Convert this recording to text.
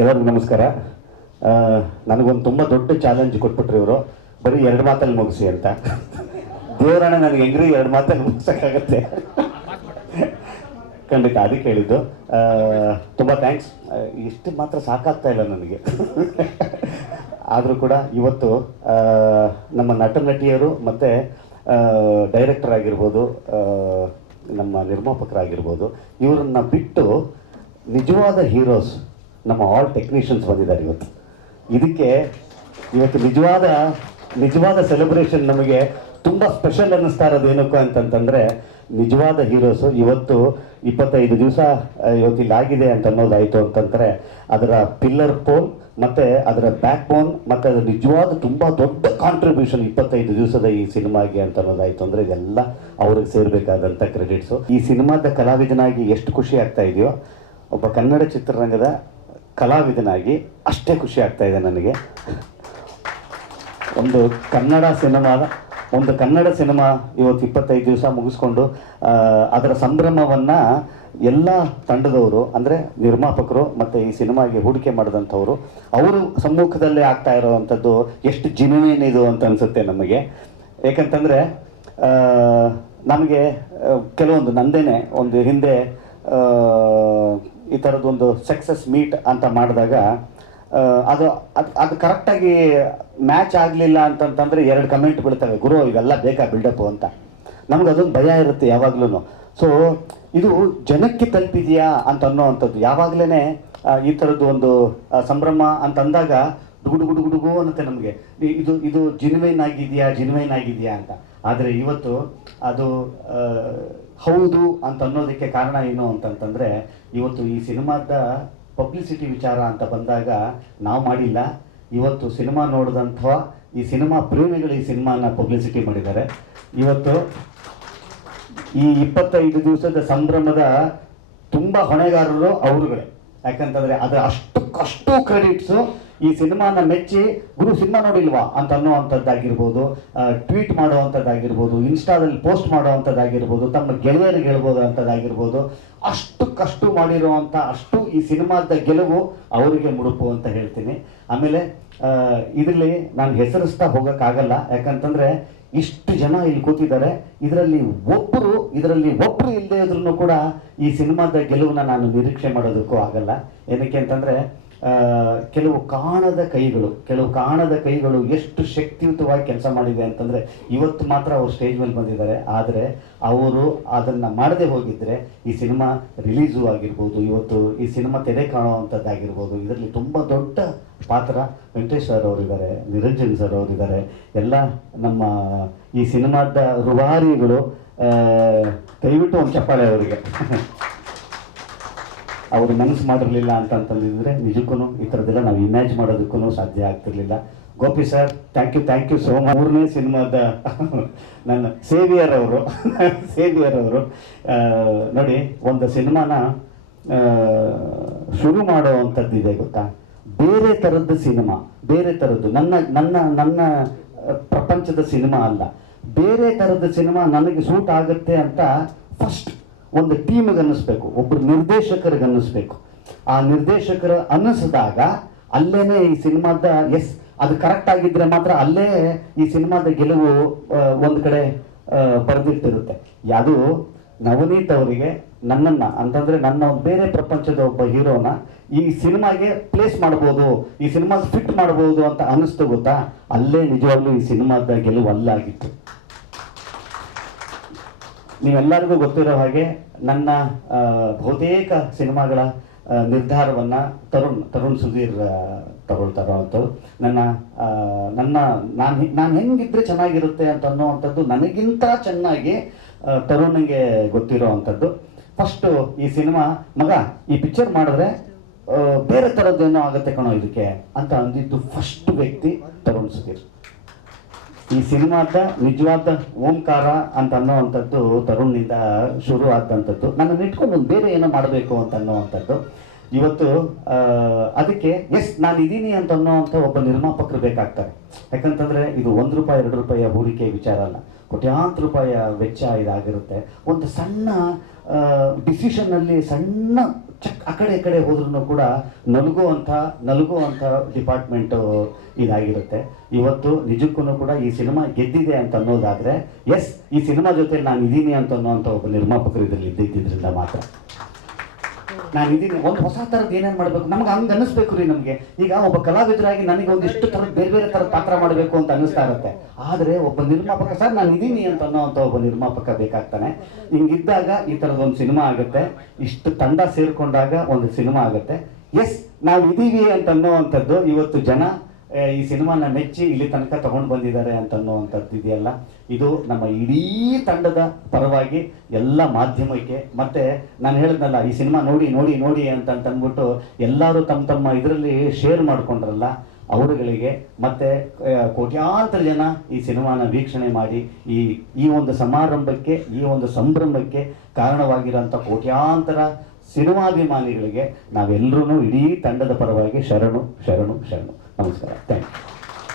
ಎಲ್ಲರಿಗೂ ನಮಸ್ಕಾರ. ನನಗೊಂದು ತುಂಬ ದೊಡ್ಡ ಚಾಲೆಂಜ್ ಕೊಟ್ಬಿಟ್ರು ಇವರು, ಬರೀ 2 ಮಾತಲ್ಲಿ ಮುಗಿಸಿ ಅಂತ. ದೇವರಣ್ಣ ನನಗೆ ಹೆಂಗ್ರಿ 2 ಮಾತಲ್ಲಿ ಮುಗಿಸೋಕ್ಕಾಗತ್ತೆ? ಖಂಡಿತ ಅದಕ್ಕೆ ಹೇಳಿದ್ದು. ತುಂಬ ಥ್ಯಾಂಕ್ಸ್. ಇಷ್ಟು ಮಾತ್ರ ಸಾಕಾಗ್ತಾ ಇಲ್ಲ ನನಗೆ. ಆದರೂ ಕೂಡ ಇವತ್ತು ನಮ್ಮ ನಟ ನಟಿಯರು ಮತ್ತು ಡೈರೆಕ್ಟರ್ ಆಗಿರ್ಬೋದು, ನಮ್ಮ ನಿರ್ಮಾಪಕರಾಗಿರ್ಬೋದು, ಇವರನ್ನು ಬಿಟ್ಟು ನಿಜವಾದ ಹೀರೋಸ್ ನಮ್ಮ ಆಲ್ ಟೆಕ್ನಿಷಿಯನ್ಸ್ ಬಂದಿದ್ದಾರೆ ಇವತ್ತು. ಇದಕ್ಕೆ ಇವತ್ತು ನಿಜವಾದ ಸೆಲೆಬ್ರೇಷನ್ ನಮಗೆ ತುಂಬ ಸ್ಪೆಷಲ್ ಅನ್ನಿಸ್ತಾ ಇರೋದು ಏನಕ್ಕೂ ಅಂತಂತಂದರೆ, ನಿಜವಾದ ಹೀರೋಸು ಇವತ್ತು 25 ದಿವಸ ಇವತ್ತಿಲ್ಲಿ ಆಗಿದೆ ಅಂತ ಅನ್ನೋದಾಯಿತು ಅಂತಂದರೆ, ಅದರ ಪಿಲ್ಲರ್ ಪೋಲ್ ಮತ್ತು ಅದರ ಬ್ಯಾಕ್ ಬೋನ್ ಮತ್ತು ಅದರ ನಿಜವಾದ ತುಂಬ ದೊಡ್ಡ ಕಾಂಟ್ರಿಬ್ಯೂಷನ್ 25 ದಿವಸದ ಈ ಸಿನಿಮಾಗೆ ಅಂತ ಅನ್ನೋದಾಯಿತು ಅಂದರೆ, ಇದೆಲ್ಲ ಅವ್ರಿಗೆ ಸೇರಬೇಕಾದಂಥ ಕ್ರೆಡಿಟ್ಸು. ಈ ಸಿನಿಮಾದ ಕಲಾವಿದನಾಗಿ ಎಷ್ಟು ಖುಷಿ ಆಗ್ತಾ ಇದೆಯೋ, ಒಬ್ಬ ಕನ್ನಡ ಚಿತ್ರರಂಗದ ಕಲಾವಿದನಾಗಿ ಅಷ್ಟೇ ಖುಷಿ ಆಗ್ತಾ ಇದೆ ನನಗೆ. ಒಂದು ಕನ್ನಡ ಸಿನಿಮಾ ಇವತ್ತು 25 ದಿವಸ ಮುಗಿಸ್ಕೊಂಡು ಅದರ ಸಂಭ್ರಮವನ್ನು ಎಲ್ಲ ತಂಡದವರು, ಅಂದರೆ ನಿರ್ಮಾಪಕರು ಮತ್ತು ಈ ಸಿನಿಮಾಗೆ ಹೂಡಿಕೆ ಮಾಡಿದಂಥವರು, ಅವರು ಸಮ್ಮುಖದಲ್ಲೇ ಆಗ್ತಾ ಇರೋವಂಥದ್ದು ಎಷ್ಟು ಜಿನುವಿನ್ ಇದು ಅಂತ ಅನಿಸುತ್ತೆ ನಮಗೆ. ಏಕೆಂತಂದರೆ ನಮಗೆ ಕೆಲವೊಂದು ನಂದೇನೆ ಒಂದು ಹಿಂದೆ ಈ ಥರದ್ದೊಂದು ಸಕ್ಸಸ್ ಮೀಟ್ ಅಂತ ಮಾಡಿದಾಗ ಅದು ಕರೆಕ್ಟಾಗಿ ಮ್ಯಾಚ್ ಆಗಲಿಲ್ಲ ಅಂತಂತಂದರೆ 2 ಕಮೆಂಟ್ ಬೀಳ್ತವೆ, ಗುರು ಇವೆಲ್ಲ ಬೇಕಾ ಬಿಲ್ಡಪ್ಪು ಅಂತ. ನಮ್ಗೆ ಅದೊಂದು ಭಯ ಇರುತ್ತೆ ಯಾವಾಗಲೂ. ಸೊ ಇದು ಜನಕ್ಕೆ ತಲುಪಿದೆಯಾ ಅಂತ ಅನ್ನೋವಂಥದ್ದು. ಯಾವಾಗಲೇ ಈ ಥರದ್ದು ಒಂದು ಸಂಭ್ರಮ ಅಂತಂದಾಗ ಗುಡುಗು ಅನ್ನತ್ತೆ ನಮಗೆ, ಇದು ಜಿನ್ವೈನ್ ಆಗಿದೆಯಾ ಅಂತ. ಆದರೆ ಇವತ್ತು ಅದು ಹೌದು ಅಂತ ಅನ್ನೋದಕ್ಕೆ ಕಾರಣ ಏನು ಅಂತಂತಂದರೆ, ಇವತ್ತು ಈ ಸಿನಿಮಾದ ಪಬ್ಲಿಸಿಟಿ ವಿಚಾರ ಅಂತ ಬಂದಾಗ ನಾವು ಮಾಡಿಲ್ಲ. ಇವತ್ತು ಸಿನಿಮಾ ನೋಡಿದಂಥ ಈ ಸಿನಿಮಾ ಪ್ರೇಮಿಗಳು ಈ ಸಿನಿಮಾನ ಪಬ್ಲಿಸಿಟಿ ಮಾಡಿದ್ದಾರೆ. ಇವತ್ತು ಈ 25 ದಿವಸದ ಸಂಭ್ರಮದ ತುಂಬ ಹೊಣೆಗಾರರು ಅವರುಗಳೇ. ಯಾಕಂತಂದರೆ ಅದರ ಅಷ್ಟು ಕ್ರೆಡಿಟ್ಸು ಈ ಸಿನಿಮಾನ ಮೆಚ್ಚಿ, ಗುರು ಸಿನಿಮಾ ನೋಡಿಲ್ವಾ ಅಂತ ಅನ್ನೋವಂಥದ್ದಾಗಿರ್ಬೋದು, ಟ್ವೀಟ್ ಮಾಡೋವಂಥದ್ದಾಗಿರ್ಬೋದು, ಇನ್ಸ್ಟಾದಲ್ಲಿ ಪೋಸ್ಟ್ ಮಾಡೋವಂಥದ್ದಾಗಿರ್ಬೋದು, ತಮ್ಮ ಗೆಳೆಯರಿಗೆ ಹೇಳ್ಬೋದು ಅಂಥದ್ದಾಗಿರ್ಬೋದು, ಅಷ್ಟು ಮಾಡಿರುವಂಥ ಈ ಸಿನಿಮಾದ ಗೆಲುವು ಅವರಿಗೆ ಮುಡುಪು ಅಂತ ಹೇಳ್ತೀನಿ. ಆಮೇಲೆ ಇದರಲ್ಲಿ ನಾನು ಹೆಸರಿಸ್ತಾ ಹೋಗೋಕ್ಕಾಗಲ್ಲ, ಯಾಕಂತಂದರೆ ಇಷ್ಟು ಜನ ಇಲ್ಲಿ ಕೂತಿದ್ದಾರೆ. ಇದರಲ್ಲಿ ಒಬ್ಬರು ಇಲ್ಲದೆ ಇದ್ರೂ ಕೂಡ ಈ ಸಿನಿಮಾದ ಗೆಲುವನ್ನ ನಾನು ನಿರೀಕ್ಷೆ ಮಾಡೋದಕ್ಕೂ ಆಗಲ್ಲ. ಏನಕ್ಕೆ ಅಂತಂದರೆ ಕೆಲವು ಕಾಣದ ಕೈಗಳು ಎಷ್ಟು ಶಕ್ತಿಯುತವಾಗಿ ಕೆಲಸ ಮಾಡಿದೆ ಅಂತಂದರೆ, ಇವತ್ತು ಮಾತ್ರ ಅವರು ಸ್ಟೇಜ್ ಮೇಲೆ ಬಂದಿದ್ದಾರೆ. ಆದರೆ ಅವರು ಅದನ್ನು ಮಾಡದೆ ಹೋಗಿದ್ದರೆ ಈ ಸಿನಿಮಾ ರಿಲೀಸು ಆಗಿರ್ಬೋದು, ಇವತ್ತು ಈ ಸಿನಿಮಾ ತೆರೆ ಕಾಣುವಂಥದ್ದಾಗಿರ್ಬೋದು. ಇದರಲ್ಲಿ ತುಂಬ ದೊಡ್ಡ ಪಾತ್ರ ವೆಂಕಟೇಶ್ ಸರ್ ಅವರಿದ್ದಾರೆ, ನಿರಂಜನ್ ಸರ್ ಅವರಿದ್ದಾರೆ, ಎಲ್ಲ ನಮ್ಮ ಈ ಸಿನಿಮಾದ ರೂವಾರಿಗಳು. ದಯವಿಟ್ಟು ಒಂದು ಚಪ್ಪಾಳೆ ಅವರಿಗೆ. ಅವರು ಮನಸ್ಸು ಮಾಡಿರಲಿಲ್ಲ ಅಂತಂದಿದ್ರೆ ನಿಜಕ್ಕೂ ಈ ಥರದ್ದೆಲ್ಲ ನಾವು ಇಮ್ಯಾಜ್ ಮಾಡೋದಕ್ಕೂ ಸಾಧ್ಯ ಆಗ್ತಿರ್ಲಿಲ್ಲ. Gopi sir, thank you so much. 3ನೇ ಸಿನಿಮಾದ ನನ್ನ ಸೇವಿಯರ್ ಅವರು ನೋಡಿ, ಒಂದು ಸಿನಿಮಾನ ಶುರು ಮಾಡುವಂಥದ್ದಿದೆ ಗೊತ್ತಾ, ಬೇರೆ ಥರದ್ದು ನನ್ನ ಪ್ರಪಂಚದ ಸಿನಿಮಾ ಅಲ್ಲ, ಬೇರೆ ಥರದ ಸಿನಿಮಾ ನನಗೆ ಸೂಟ್ ಆಗುತ್ತೆ ಅಂತ ಫಸ್ಟ್ ಒಂದು ಟೀಮಿಗೆ ಅನ್ನಿಸ್ಬೇಕು, ಒಬ್ಬರು ನಿರ್ದೇಶಕರಿಗೆ ಅನ್ನಿಸ್ಬೇಕು. ಆ ನಿರ್ದೇಶಕರು ಅನ್ನಿಸಿದಾಗ ಅಲ್ಲೇನೆ ಈ ಸಿನಿಮಾದ ಅದು ಕರೆಕ್ಟ್ ಆಗಿದ್ರೆ ಮಾತ್ರ ಅಲ್ಲೇ ಈ ಸಿನಿಮಾದ ಗೆಲುವು ಒಂದು ಕಡೆ ಬರೆದಿಟ್ಟಿರುತ್ತೆ. ಅದು ನವನೀತ್ ಅವರಿಗೆ ನನ್ನನ್ನು ಅಂತಂದರೆ ನನ್ನ ಒಂದು ಬೇರೆ ಪ್ರಪಂಚದ ಒಬ್ಬ ಹೀರೋನ ಈ ಸಿನಿಮಾಗೆ ಪ್ಲೇಸ್ ಮಾಡ್ಬೋದು, ಈ ಸಿನಿಮಾಗೆ ಫಿಟ್ ಮಾಡ್ಬೋದು ಅಂತ ಅನ್ನಿಸ್ತು ಗೊತ್ತಾ. ಅಲ್ಲೇ ನಿಜವಾಗ್ಲೂ ಈ ಸಿನಿಮಾದ ಗೆಲುವು ಅಲ್ಲಾಗಿತ್ತು. ನೀವೆಲ್ಲರಿಗೂ ಗೊತ್ತಿರೋ ಹಾಗೆ ನನ್ನ ಬಹುತೇಕ ಸಿನಿಮಾಗಳ ನಿರ್ಧಾರವನ್ನು ತರುಣ್ ಸುಧೀರ್ ತಗೊಳ್ತಾರೋ ಅಂಥದ್ದು. ನಾನು ಹೆಂಗಿದ್ರೆ ಚೆನ್ನಾಗಿರುತ್ತೆ ಅಂತ ಅನ್ನೋವಂಥದ್ದು ನನಗಿಂತ ಚೆನ್ನಾಗಿ ತರುಣ್ಗೆ ಗೊತ್ತಿರೋ ಅಂಥದ್ದು. ಫಸ್ಟು ಈ ಸಿನಿಮಾ ಮಗ ಈ ಪಿಕ್ಚರ್ ಮಾಡಿದ್ರೆ ಬೇರೆ ಥರದ್ದೇನೋ ಆಗುತ್ತೆ ಕಣೋ ಇದಕ್ಕೆ ಅಂತ ಅಂದಿದ್ದು ಫಸ್ಟ್ ವ್ಯಕ್ತಿ ತರುಣ್ ಸುಧೀರ್. ಈ ಸಿನಿಮಾದ ನಿಜವಾದ ಓಂಕಾರ ಅಂತ ಅನ್ನೋವಂಥದ್ದು ತರುಣ್ನಿಂದ ಶುರು ಆದಂಥದ್ದು. ನನ್ನನ್ನು ಇಟ್ಕೊಂಡು ಒಂದು ಬೇರೆ ಏನೋ ಮಾಡಬೇಕು ಅಂತ ಅನ್ನೋವಂಥದ್ದು. ಇವತ್ತು ಅದಕ್ಕೆ ನಾನು ಇದ್ದೀನಿ ಅಂತ ಅನ್ನೋವಂಥ ಒಬ್ಬ ನಿರ್ಮಾಪಕರು ಬೇಕಾಗ್ತಾರೆ. ಯಾಕಂತಂದರೆ ಇದು ₹1 ₹2 ಹೂಡಿಕೆ ವಿಚಾರ ಅಲ್ಲ, ಕೋಟ್ಯಾಂತರ ರೂಪಾಯಿಯ ವೆಚ್ಚ ಇದಾಗಿರುತ್ತೆ. ಒಂದು ಸಣ್ಣ ಡಿಸಿಷನ್ನಲ್ಲಿ ಸಣ್ಣ ಆ ಕಡೆ ಈ ಕಡೆ ಹೋದ್ರೂ ಕೂಡ ನಲುಗುವಂಥ ಡಿಪಾರ್ಟ್ಮೆಂಟು ಇದಾಗಿರುತ್ತೆ. ಇವತ್ತು ನಿಜಕ್ಕೂ ಕೂಡ ಈ ಸಿನಿಮಾ ಗೆದ್ದಿದೆ ಅಂತ ಅನ್ನೋದಾದರೆ ಎಸ್, ಈ ಸಿನಿಮಾ ಜೊತೆ ನಾನು ಇದ್ದೀನಿ ಅಂತ ಅನ್ನೋವಂಥ ಒಬ್ಬ ನಿರ್ಮಾಪಕರು ಇದರಲ್ಲಿ ಇದ್ದಿದ್ದರಿಂದ ಮಾತ್ರ ನಾನು ಇದ್ದೀನಿ. ಒಂದು ಹೊಸ ಥರದ್ದು ಏನೇನು ಮಾಡಬೇಕು ನಮ್ಗೆ ಹಂಗೆ ಅನ್ನಿಸ್ಬೇಕು ರೀ. ನಮಗೆ ಈಗ ಒಬ್ಬ ಕಲಾವಿದರಾಗಿ ನನಗೆ ಒಂದಿಷ್ಟು ಥರದ ಬೇರೆ ಬೇರೆ ಥರದ ಪಾತ್ರ ಮಾಡಬೇಕು ಅಂತ ಅನ್ನಿಸ್ತಾ ಇರುತ್ತೆ. ಆದರೆ ಒಬ್ಬ ನಿರ್ಮಾಪಕ ಸರ್ ನಾನು ಇದ್ದೀನಿ ಅಂತ ಅನ್ನೋವಂಥ ಒಬ್ಬ ನಿರ್ಮಾಪಕ ಬೇಕಾಗ್ತಾನೆ. ಹಿಂಗಿದ್ದಾಗ ಈ ಥರದೊಂದು ಸಿನಿಮಾ ಆಗುತ್ತೆ. ಇಷ್ಟು ತಂಡ ಸೇರಿಕೊಂಡಾಗ ಒಂದು ಸಿನಿಮಾ ಆಗುತ್ತೆ. ಎಸ್, ನಾವು ಇದ್ದೀವಿ ಅಂತ ಅನ್ನೋವಂಥದ್ದು ಇವತ್ತು ಜನ ಈ ಸಿನಿಮಾನ ಮೆಚ್ಚಿ ಇಲ್ಲಿ ತನಕ ತಗೊಂಡು ಬಂದಿದ್ದಾರೆ ಅಂತ ಅನ್ನುವಂಥದ್ದು ಇದೆಯಲ್ಲ, ಇದು ನಮ್ಮ ಇಡೀ ತಂಡದ ಪರವಾಗಿ ಎಲ್ಲ ಮಾಧ್ಯಮಕ್ಕೆ, ಮತ್ತು ನಾನು ಹೇಳಿದ್ನಲ್ಲ ಈ ಸಿನಿಮಾ ನೋಡಿ ನೋಡಿ ನೋಡಿ ಅಂತ ಅಂದ್ಬಿಟ್ಟು ಎಲ್ಲರೂ ತಮ್ಮ ಇದರಲ್ಲಿ ಶೇರ್ ಮಾಡಿಕೊಂಡ್ರಲ್ಲ ಅವರುಗಳಿಗೆ, ಮತ್ತು ಕೋಟ್ಯಾಂತರ ಜನ ಈ ಸಿನಿಮಾನ ವೀಕ್ಷಣೆ ಮಾಡಿ ಈ ಒಂದು ಸಮಾರಂಭಕ್ಕೆ, ಈ ಒಂದು ಸಂಭ್ರಮಕ್ಕೆ ಕಾರಣವಾಗಿರೋಂಥ ಕೋಟ್ಯಾಂತರ ಸಿನಿಮಾಭಿಮಾನಿಗಳಿಗೆ ನಾವೆಲ್ಲರೂ ಇಡೀ ತಂಡದ ಪರವಾಗಿ ಶರಣು ಶರಣು ಶರಣು. ನಮಸ್ಕಾರ. Thank you.